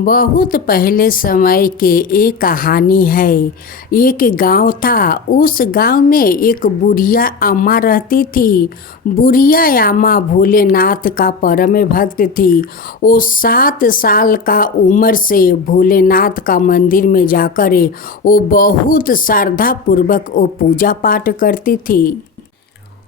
बहुत पहले समय के एक कहानी है। एक गांव था। उस गांव में एक बुढ़िया अम्मा रहती थी। बुढ़िया अम्मा भोलेनाथ का परम भक्त थी। वो 7 साल का उम्र से भोलेनाथ का मंदिर में जाकर वो बहुत श्रद्धा पूर्वक वो पूजा पाठ करती थी।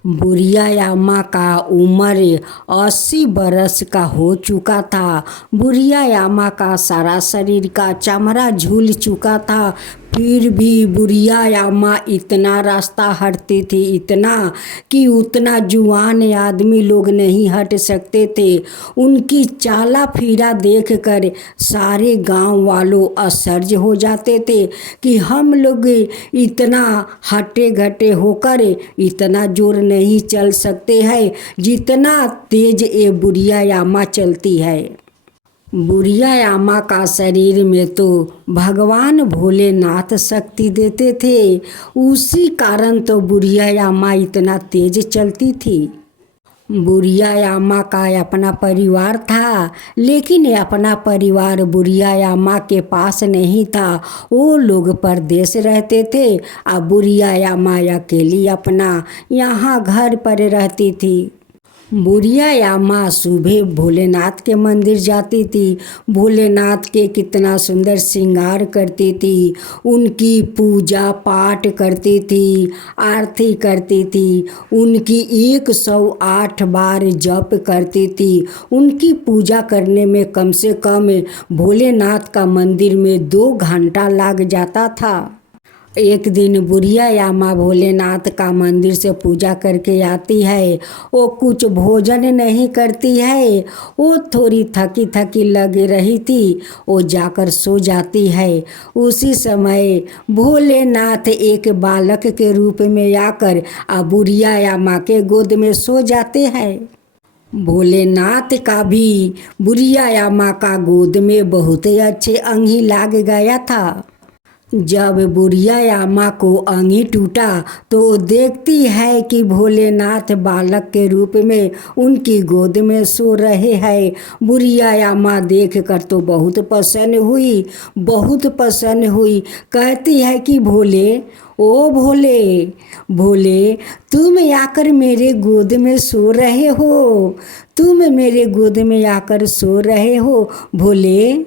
बुढ़िया अम्मा का उम्र 80 बरस का हो चुका था। बुढ़िया अम्मा का सारा शरीर का चमड़ा झूल चुका था। फिर भी बुढ़िया अम्मा इतना रास्ता हटती थी, इतना कि उतना जुआन आदमी लोग नहीं हट सकते थे। उनकी चाला फिरा देखकर सारे गांव वालों आश्चर्य हो जाते थे कि हम लोग इतना हटे घटे होकर इतना जोर नहीं चल सकते हैं जितना तेज ये बुढ़िया अम्मा चलती है। बुढ़िया अम्मा का शरीर में तो भगवान भोलेनाथ शक्ति देते थे, उसी कारण तो बुढ़िया अम्मा इतना तेज चलती थी। बुढ़िया अम्मा का अपना परिवार था, लेकिन अपना परिवार बुढ़िया अम्मा के पास नहीं था। वो लोग परदेश रहते थे। अब बुढ़िया अम्मा अकेली अपना यहाँ घर पर रहती थी। बुढ़िया अम्मा सुबह भोलेनाथ के मंदिर जाती थी। भोलेनाथ के कितना सुंदर श्रृंगार करती थी, उनकी पूजा पाठ करती थी, आरती करती थी, उनकी 108 बार जप करती थी। उनकी पूजा करने में कम से कम भोलेनाथ का मंदिर में 2 घंटा लग जाता था। एक दिन बुढ़िया अम्मा भोलेनाथ का मंदिर से पूजा करके आती है। वो कुछ भोजन नहीं करती है। वो थोड़ी थकी थकी लग रही थी। वो जाकर सो जाती है। उसी समय भोलेनाथ एक बालक के रूप में आकर बुढ़िया अम्मा के गोद में सो जाते हैं। भोलेनाथ का भी बुढ़िया अम्मा का गोद में बहुत अच्छे अंगी लग गया था। जब बुढ़िया अम्मा को अंगी टूटा तो देखती है कि भोलेनाथ बालक के रूप में उनकी गोद में सो रहे हैं। बुढ़िया अम्मा देखकर तो बहुत प्रसन्न हुई, बहुत प्रसन्न हुई। कहती है कि भोले, ओ भोले, भोले तुम आकर मेरे गोद में सो रहे हो, तुम मेरे गोद में आकर सो रहे हो भोले।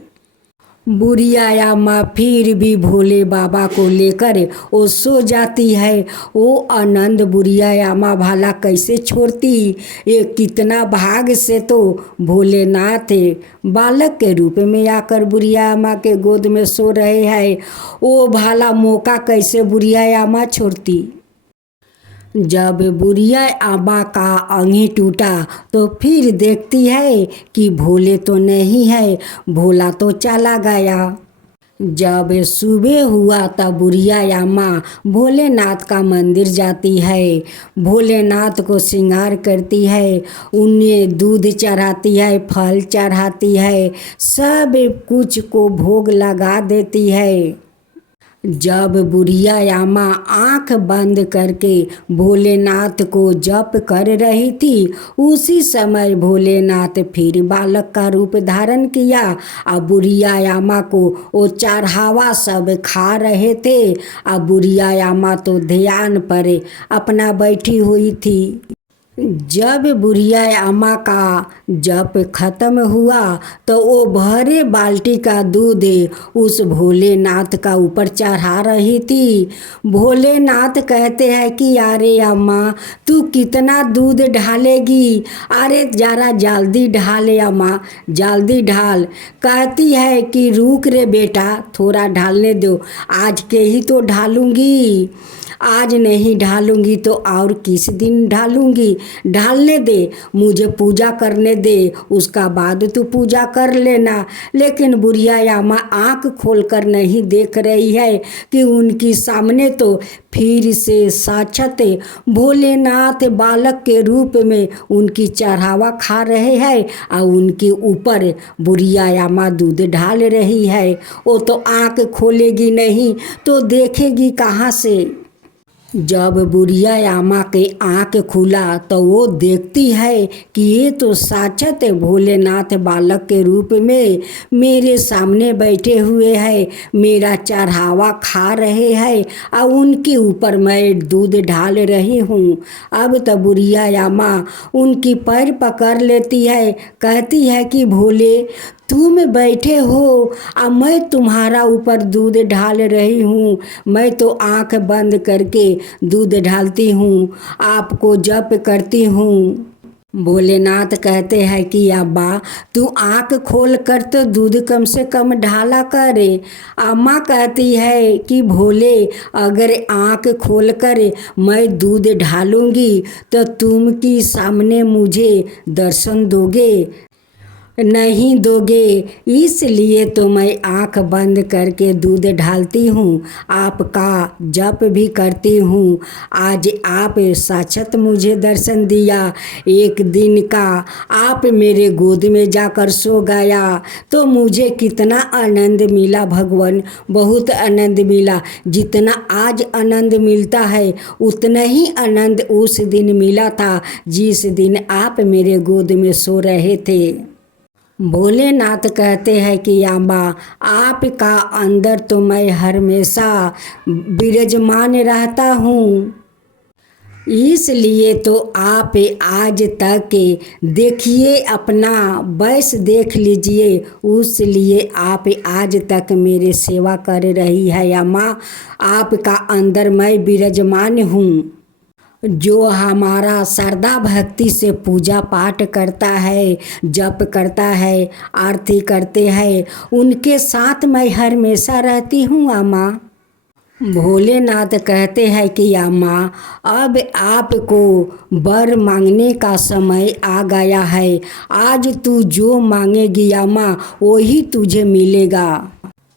बुढ़िया अम्मा फिर भी भोले बाबा को लेकर वो सो जाती है। वो आनंद बुढ़िया अम्मा भाला कैसे छोड़ती। ये कितना भाग से तो भोलेनाथ बालक के रूप में आकर बुढ़िया अम्मा के गोद में सो रहे हैं। वो भाला मौका कैसे बुढ़िया अम्मा छोड़ती। जब बुढ़िया अम्मा का अंगी टूटा तो फिर देखती है कि भोले तो नहीं है, भोला तो चला गया। जब सुबह हुआ तब बुढ़िया अम्मा भोलेनाथ का मंदिर जाती है। भोलेनाथ को श्रृंगार करती है, उन्हें दूध चढ़ाती है, फल चढ़ाती है, सब कुछ को भोग लगा देती है। जब बुढ़िया अम्मा आँख बंद करके भोलेनाथ को जप कर रही थी, उसी समय भोलेनाथ फिर बालक का रूप धारण किया। अब बुढ़िया अम्मा को वो चढ़ावा सब खा रहे थे। अब बुढ़िया अम्मा तो ध्यान पर अपना बैठी हुई थी। जब बुढ़िया अम्मा का जप खत्म हुआ तो वो भरे बाल्टी का दूध उस भोलेनाथ का ऊपर चढ़ा रही थी। भोलेनाथ कहते हैं कि अरे अम्मा तू कितना दूध ढालेगी, अरे जरा जल्दी ढाले अम्मा, जल्दी ढाल। कहती है कि रुक रे बेटा, थोड़ा ढालने दो, आज के ही तो ढालूंगी, आज नहीं ढालूंगी तो और किस दिन ढालूंगी, ढालने दे, मुझे पूजा करने दे, उसका बाद तू पूजा कर लेना। लेकिन बुढ़िया अम्मा आँख खोलकर नहीं देख रही है कि उनकी सामने तो फिर से साक्षात भोलेनाथ बालक के रूप में उनकी चढ़ावा खा रहे हैं और उनके ऊपर बुढ़िया अम्मा दूध ढाल रही है। वो तो आँख खोलेगी नहीं तो देखेगी कहाँ से। जब बुढ़िया आमा के आँख खुला तो वो देखती है कि ये तो साक्षात भोलेनाथ बालक के रूप में मेरे सामने बैठे हुए हैं, मेरा चढ़ावा खा रहे हैं और उनके ऊपर मैं दूध ढाल रही हूँ। अब तो बुढ़िया आमा उनकी पैर पकड़ लेती है, कहती है कि भोले तुम बैठे हो और मैं तुम्हारा ऊपर दूध ढाल रही हूँ। मैं तो आँख बंद करके दूध ढालती हूँ, आपको जप करती हूँ। भोलेनाथ कहते हैं कि अब्बा तू आँख खोल कर तो दूध कम से कम ढाला करे। अम्मा कहती है कि भोले अगर आँख खोल कर मैं दूध ढालूँगी तो तुम की सामने मुझे दर्शन दोगे? नहीं दोगे, इसलिए तो मैं आँख बंद करके दूध ढालती हूँ, आपका जप भी करती हूँ। आज आप साक्षात मुझे दर्शन दिया। एक दिन का आप मेरे गोद में जाकर सो गया तो मुझे कितना आनंद मिला भगवान, बहुत आनंद मिला। जितना आज आनंद मिलता है उतना ही आनंद उस दिन मिला था जिस दिन आप मेरे गोद में सो रहे थे। भोलेनाथ कहते हैं कि अम्बा आपका अंदर तो मैं हमेशा विराजमान रहता हूँ, इसलिए तो आप आज तक देखिए अपना वैस देख लीजिए, उसलिए आप आज तक मेरे सेवा कर रही है अम्मा। आपका अंदर मैं विराजमान हूँ। जो हमारा श्रद्धा भक्ति से पूजा पाठ करता है, जप करता है, आरती करते हैं, उनके साथ मैं हमेशा रहती हूँ अम्मा। भोलेनाथ कहते हैं कि अम्मा अब आपको वर मांगने का समय आ गया है। आज तू जो मांगेगी अम्मा वही तुझे मिलेगा।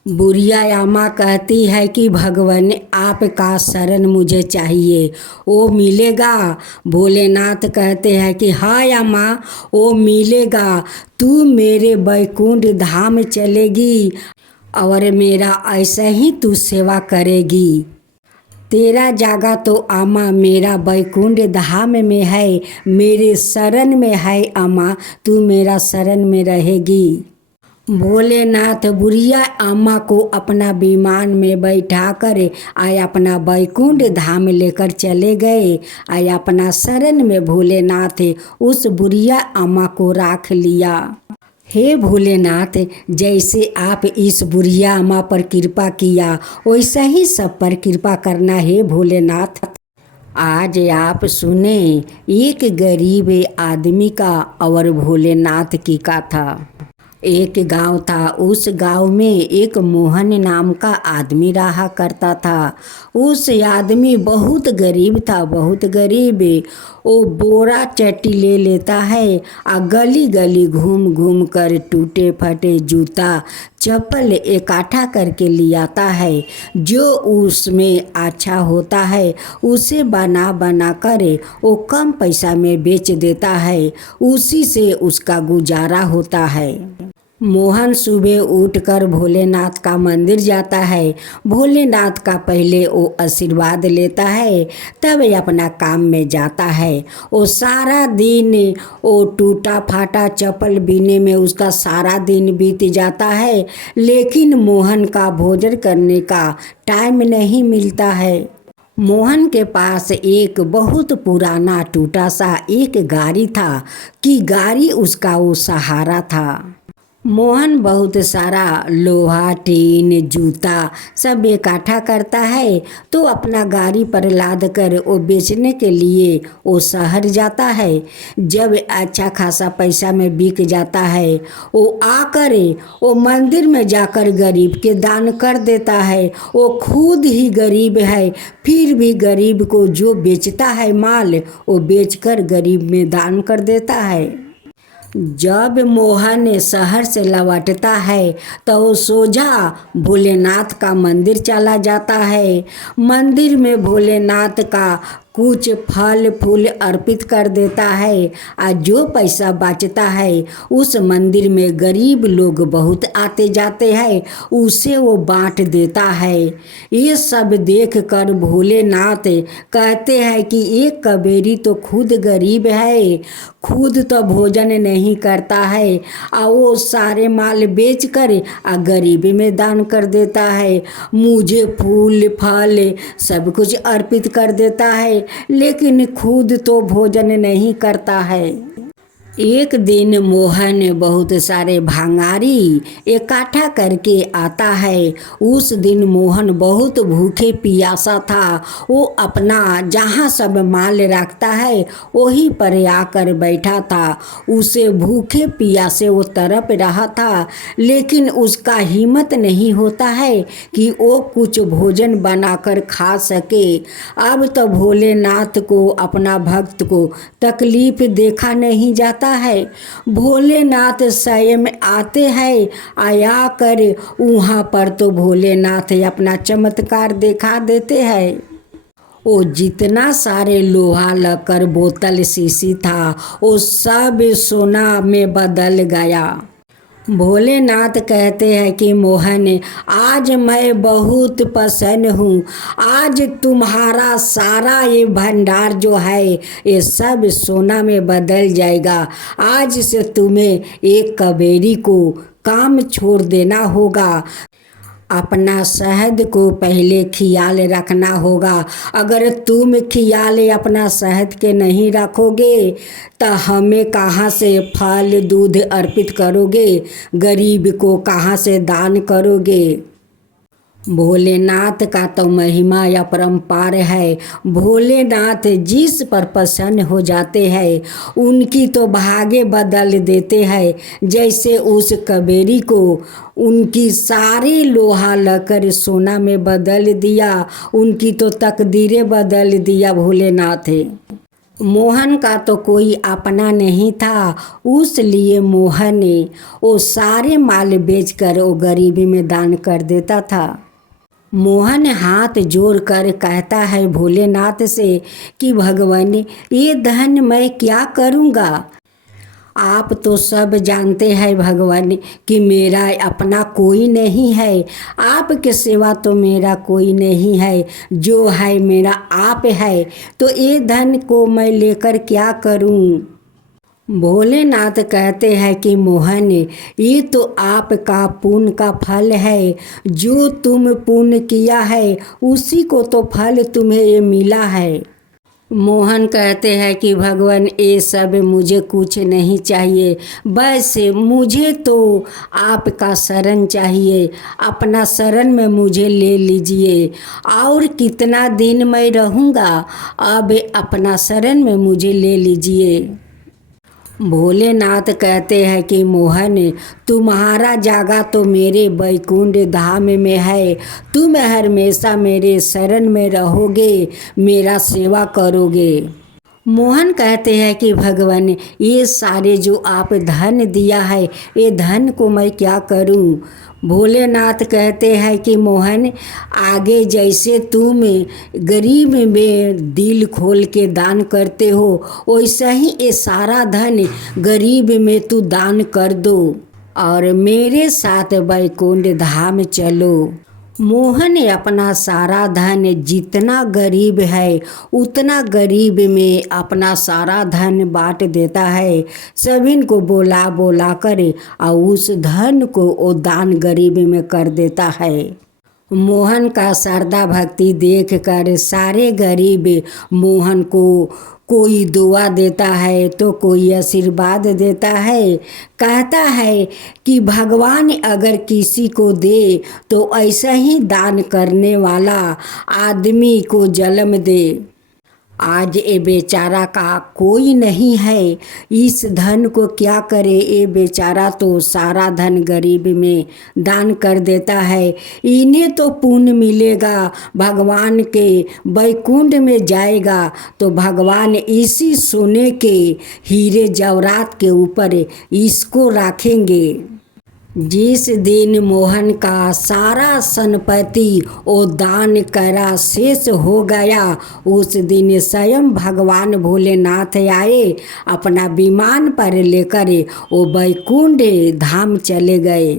बुढ़िया आमा कहती है कि भगवान आपका शरण मुझे चाहिए, वो मिलेगा? भोलेनाथ कहते हैं कि हाँ अम्मा वो मिलेगा। तू मेरे बैकुंठ धाम चलेगी और मेरा ऐसे ही तू सेवा करेगी। तेरा जागा तो अम्मा मेरा बैकुंठ धाम में है, मेरे शरण में है अम्मा, तू मेरा शरण में रहेगी। भोलेनाथ बुढ़िया अम्मा को अपना विमान में बैठा कर आए अपना बैकुंठ धाम लेकर चले गए। आए अपना शरण में भोलेनाथ उस बुढ़िया अम्मा को राख लिया। हे भोलेनाथ, जैसे आप इस बुढ़िया अम्मा पर कृपा किया वैसा ही सब पर कृपा करना है भोलेनाथ। आज आप सुने एक गरीब आदमी का और भोलेनाथ की कथा। एक गांव था, उस गांव में एक मोहन नाम का आदमी रहा करता था। उस आदमी बहुत गरीब था, बहुत गरीब। वो बोरा चट्टी ले लेता है और गली गली घूम घूम कर टूटे फटे जूता चप्पल इकट्ठा करके ले आता है। जो उसमें अच्छा होता है उसे बना बना कर वो कम पैसा में बेच देता है, उसी से उसका गुजारा होता है। मोहन सुबह उठकर भोलेनाथ का मंदिर जाता है। भोलेनाथ का पहले वो आशीर्वाद लेता है, तब अपना काम में जाता है। वो सारा दिन वो टूटा फाटा चप्पल बीने में उसका सारा दिन बीत जाता है, लेकिन मोहन का भोजन करने का टाइम नहीं मिलता है। मोहन के पास एक बहुत पुराना टूटा सा एक गाड़ी था कि गाड़ी उसका वो सहारा था। मोहन बहुत सारा लोहा टीन जूता सब इकट्ठा करता है तो अपना गाड़ी पर लाद कर वो बेचने के लिए वो शहर जाता है। जब अच्छा खासा पैसा में बिक जाता है वो आकर वो मंदिर में जाकर गरीब के दान कर देता है। वो खुद ही गरीब है फिर भी गरीब को जो बेचता है माल वो बेचकर गरीब में दान कर देता है। जब मोहन शहर से लौटता है तो वो सोझा भोलेनाथ का मंदिर चला जाता है। मंदिर में भोलेनाथ का कुछ फल फूल अर्पित कर देता है और जो पैसा बचता है उस मंदिर में गरीब लोग बहुत आते जाते हैं, उसे वो बांट देता है। ये सब देख कर भोलेनाथ कहते हैं कि एक कबीरी तो खुद गरीब है, खुद तो भोजन नहीं करता है और वो सारे माल बेच कर गरीबी में दान कर देता है। मुझे फूल फल सब कुछ अर्पित कर देता है, लेकिन खुद तो भोजन नहीं करता है। एक दिन मोहन बहुत सारे भांगारी इकट्ठा करके आता है। उस दिन मोहन बहुत भूखे पियासा था। वो अपना जहाँ सब माल रखता है वहीं पर आकर बैठा था। उसे भूखे पियासे वो तड़प रहा था, लेकिन उसका हिम्मत नहीं होता है कि वो कुछ भोजन बनाकर खा सके। अब तो भोलेनाथ को, अपना भक्त को तकलीफ देखा नहीं जाता है। भोलेनाथ स्वयं आते हैं, आया कर वहाँ पर तो भोलेनाथ अपना चमत्कार दिखा देते हैं। वो जितना सारे लोहा लक्कर बोतल शीशी था वो सब सोना में बदल गया। भोलेनाथ कहते हैं कि मोहन, आज मैं बहुत प्रसन्न हूँ। आज तुम्हारा सारा ये भंडार जो है ये सब सोना में बदल जाएगा। आज से तुम्हें एक कबीरी को काम छोड़ देना होगा। अपना शहद को पहले ख्याल रखना होगा। अगर तुम ख्याल अपना शहद के नहीं रखोगे तो हमें कहाँ से फल दूध अर्पित करोगे, गरीब को कहाँ से दान करोगे। भोलेनाथ का तो महिमा अपरंपार है। भोलेनाथ जिस पर प्रसन्न हो जाते हैं उनकी तो भाग्य बदल देते हैं। जैसे उस कबीरी को उनकी सारी लोहा लकर सोना में बदल दिया, उनकी तो तकदीरें बदल दिया भोलेनाथ। मोहन का तो कोई अपना नहीं था, उसलिए मोहन ने वो सारे माल बेचकर वो गरीबी में दान कर देता था। मोहन हाथ जोड़ कर कहता है भोलेनाथ से कि भगवान, ये धन मैं क्या करूँगा। आप तो सब जानते हैं भगवान कि मेरा अपना कोई नहीं है, आपके सिवा तो मेरा कोई नहीं है, जो है मेरा आप है, तो ये धन को मैं लेकर क्या करूं। भोलेनाथ कहते हैं कि मोहन, ये तो आपका पुण्य का फल है। जो तुम पुण्य किया है उसी को तो फल तुम्हें ये मिला है। मोहन कहते हैं कि भगवान, ये सब मुझे कुछ नहीं चाहिए, बस मुझे तो आपका शरण चाहिए। अपना शरण में मुझे ले लीजिए। और कितना दिन मैं रहूँगा, अब अपना शरण में मुझे ले लीजिए। भोलेनाथ कहते हैं कि मोहन, तुम्हारा जागा तो मेरे बैकुंठ धाम में है। तुम हमेशा मेरे शरण में रहोगे, मेरा सेवा करोगे। मोहन कहते हैं कि भगवान, ये सारे जो आप धन दिया है ये धन को मैं क्या करूं। भोलेनाथ कहते हैं कि मोहन, आगे जैसे तुम गरीब में दिल खोल के दान करते हो वैसा ही ये सारा धन गरीब में तू दान कर दो और मेरे साथ बैकुंठ धाम चलो। मोहन अपना सारा धन जितना गरीब है उतना गरीब में अपना सारा धन बांट देता है। सभी को बोला बोला कर और उस धन को वो दान गरीब में कर देता है। मोहन का श्रद्धा भक्ति देख कर सारे गरीब मोहन को कोई दुआ देता है तो कोई आशीर्वाद देता है। कहता है कि भगवान अगर किसी को दे तो ऐसा ही दान करने वाला आदमी को जन्म दे। आज ये बेचारा का कोई नहीं है, इस धन को क्या करे। ये बेचारा तो सारा धन गरीब में दान कर देता है। इन्हें तो पुण्य मिलेगा, भगवान के बैकुंठ में जाएगा तो भगवान इसी सोने के हीरे जवाहरात के ऊपर इसको रखेंगे। जिस दिन मोहन का सारा संपत्ति वो दान करा शेष हो गया, उस दिन स्वयं भगवान भोलेनाथ आए, अपना विमान पर लेकर वो वैकुंठ धाम चले गए।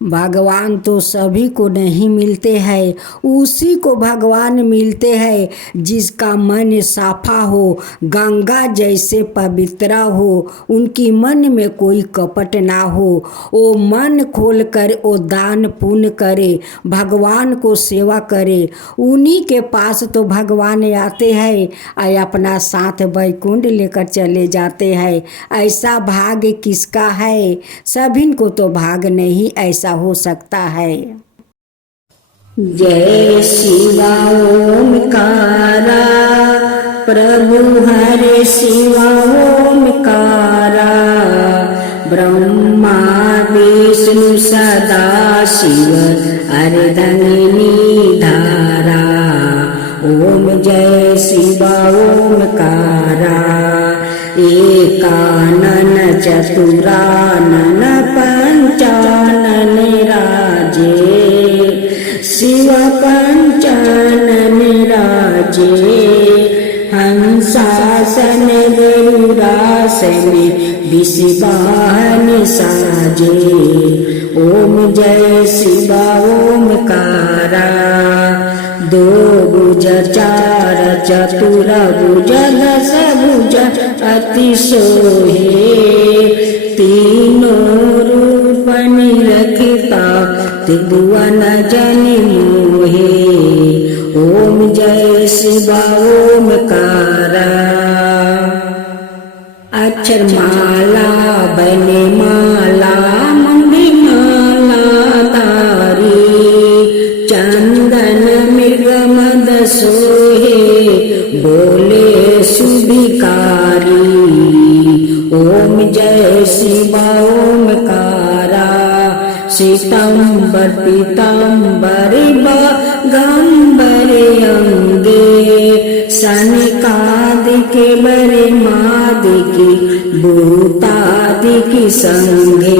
भगवान तो सभी को नहीं मिलते हैं, उसी को भगवान मिलते हैं जिसका मन साफा हो, गंगा जैसे पवित्र हो, उनकी मन में कोई कपट ना हो, वो मन खोल कर वो दान पुण्य करे, भगवान को सेवा करे, उन्हीं के पास तो भगवान आते हैं और अपना साथ वैकुंठ लेकर चले जाते हैं। ऐसा भाग्य किसका है? सभी को तो भाग नहीं ऐसा हो सकता है। जय शिवा ओमकारा, प्रभु हरे शिवा ओमकारा, ब्रह्मा विष्णु सदा शिव अर्धंगिनी धारा। ओम जय शिवा ओमकारा, एकानन चतुरानन पंचानन राजे, शिव पंचानन राजे, हंसासन गरुड़ासन विषवाहन साजे। ओम जय शिवा ओमकारा, दो भुज चार चतुर भुज दस भुज अति सोहे, तीनों रूप निरखता त्रिभुवन जन मोहे। ओम जय शिवा ओमकारा, अक्षर माला बने माला मंगली माला तारी, चंदन मृग मद सोहे बोले सुभिकारी। ओम जय शिवा ओमकारा, श्वेतांबर पीतांबर गंबर अंगे, सनकादिक बरे मादिकी भूतादिकी संगे।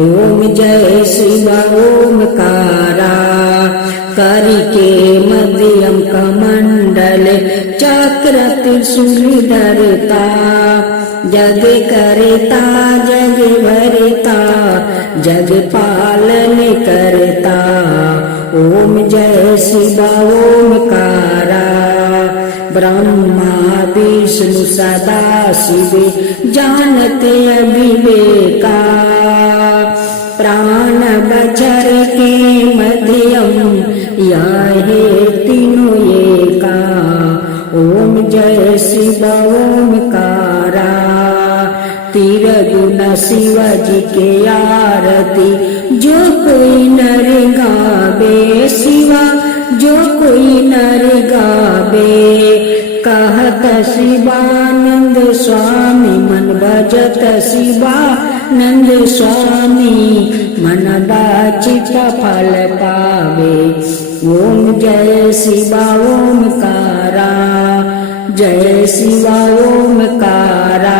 ओम जय शिवा ओमकारा, करके मध्यम कमंडल चक्र त्रिशूल धरता, जग करता जग भरता, जग पालन करता। ओम जय शिवा ओमकारा, ब्रह्मा विष्णु सदा शिव जानते अविवेका, प्राण बचर के मध्यम याहे तीनों एका। ओम जय शिवा ओमकारा, तिरगुण शिव जी के आरती जो कोई नर गावे, शिवा जो कोई नर गावे। कहत शिवानंद स्वामी मन भजत शिवानंद स्वामी, मन वांछित फल पावे। ओम जय शिवा ओमकारा, जय शिवा ओमकारा।